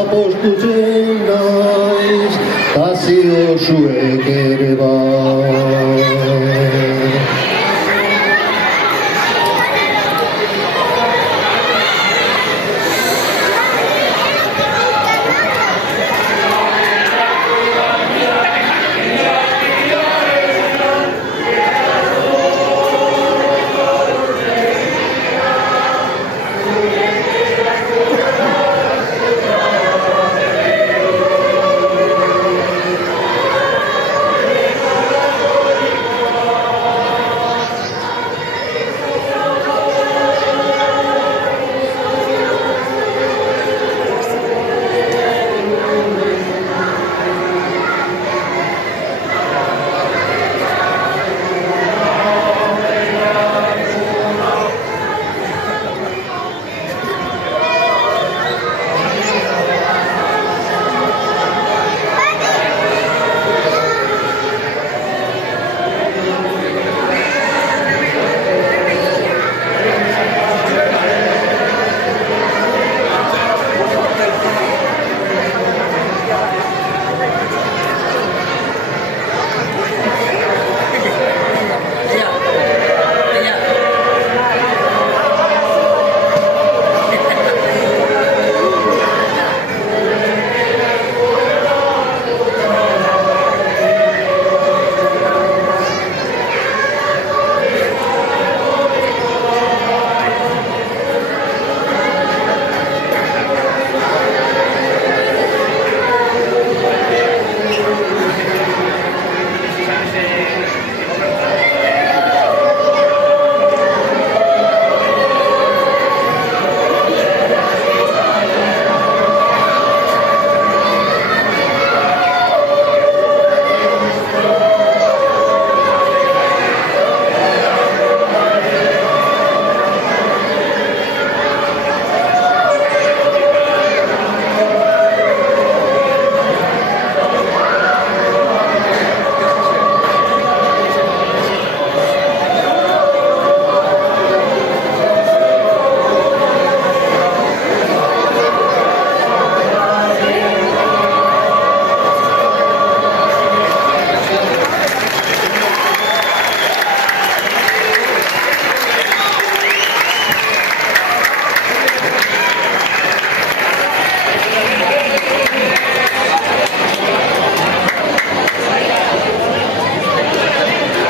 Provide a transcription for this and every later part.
apostutzen naiz, tazio zuek ere bai.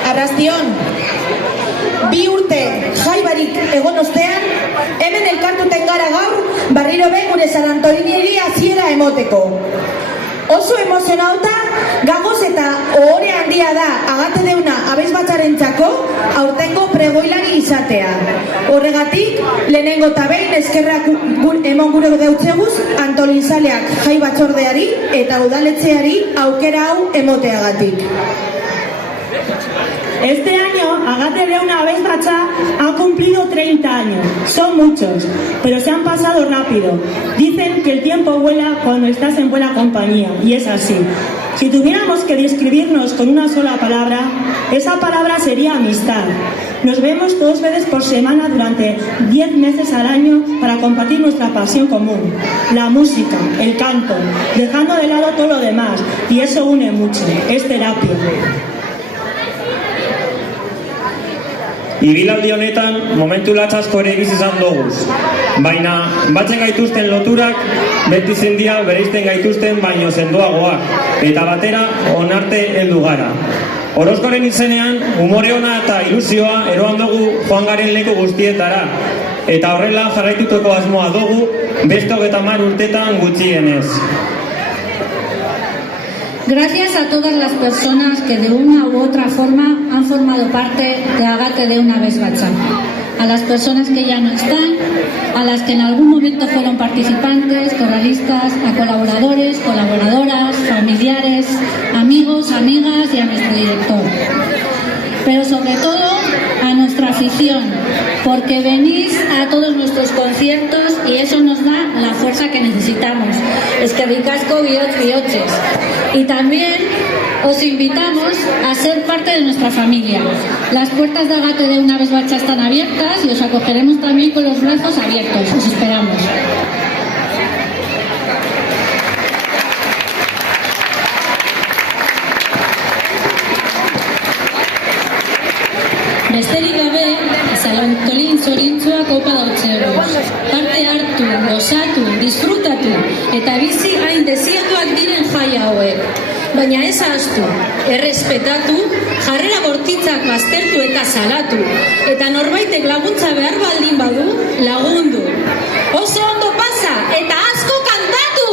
Arrastion, 2 urte jaibarik egon ostean, hemen elkartuten gara gaur, berriro be gure San Antoniri hasiera emoteko. Oso emozionauta, gagoz eta ohore handia da Agate Deuna abesbatzarentzako aurtengo pregoilari izatea. Horregatik, lehenengo eta behin eskerrak emon gure deutzeguz Antolinzaleak jai batzordeari eta udaletxeari aukera hau emoteagatik. Este año Agate Deuna Abesbatza ha cumplido 30 años. Son muchos, pero se han pasado rápido. Dicen que el tiempo vuela cuando estás en buena compañía, y es así. Si tuviéramos que describirnos con una sola palabra, esa palabra sería amistad. Nos vemos 2 veces por semana durante 10 meses al año para compartir nuestra pasión común, la música, el canto, dejando de lado todo lo demás, y eso une mucho, es terapia. Ibilaldi honetan momentu latzasko ere bizi izan doguz. Baina batzen gaituzten loturak beti zindia bereizten gaituzten baino sendoagoak eta batera onarte heldu gara. Orozkoren izenean umore ona eta ilusioa eroan dugu joan garen leku guztietara eta horrela jarraituteko asmoa dugu beste 30 urtetan gutxienez. Gracias a todas las personas que de una u otra forma han formado parte de Agate Deuna Abesbatza. A las personas que ya no están, a las que en algún momento fueron participantes, corralistas, a colaboradores, colaboradoras, familiares, amigos, amigas y a nuestro director. Pero sobre todo a nuestra afición, porque venís a todos nuestros conciertos y eso nos da la fuerza que necesitamos. Eskerrik asko bihotz-bihotxez. Y también os invitamos a ser parte de nuestra familia. Las puertas de Agate Deuna Abesbatza están abiertas y os acogeremos también con los brazos abiertos. Os esperamos. Antolin zorintzuak opa dautzegoz. Parte hartu, gozatu, disfrutatu, eta bizi hain desiatuak diren jai hauek. Baina ez ahaztu, errespetatu, jarrera bortitzak baztertu eta salatu, eta norbaitek laguntza behar baldin badu, lagundu. Oso ondo pasa, eta asko kantatu!